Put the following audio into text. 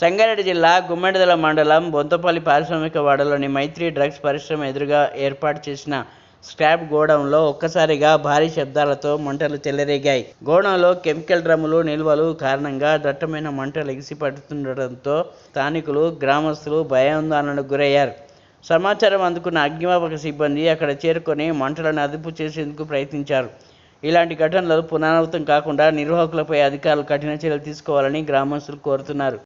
సంగారెడ్డి జిల్లా గుమ్మడిదల మండలం బొంతపల్లి పారిశ్రామిక వాడలోని మైత్రి డ్రగ్స్ పరిశ్రమ ఎదురుగా ఏర్పాటు చేసిన స్క్రాప్ గోడౌన్లో ఒక్కసారిగా భారీ శబ్దాలతో మంటలు చెలరేగాయి. గోడౌన్లో కెమికల్ డ్రమ్ములు నిల్వలు కారణంగా దట్టమైన మంటలు ఎగిసిపడుతుండటంతో స్థానికులు, గ్రామస్తులు భయాందోళనకు గురయ్యారు. సమాచారం అందుకున్న అగ్నిమాపక సిబ్బంది అక్కడ చేరుకొని మంటలను అదుపు చేసేందుకు ప్రయత్నించారు. ఇలాంటి ఘటనలు పునరావృతం కాకుండా నిర్వాహకులపై అధికారులు కఠిన చర్యలు తీసుకోవాలని గ్రామస్తులు కోరుతున్నారు.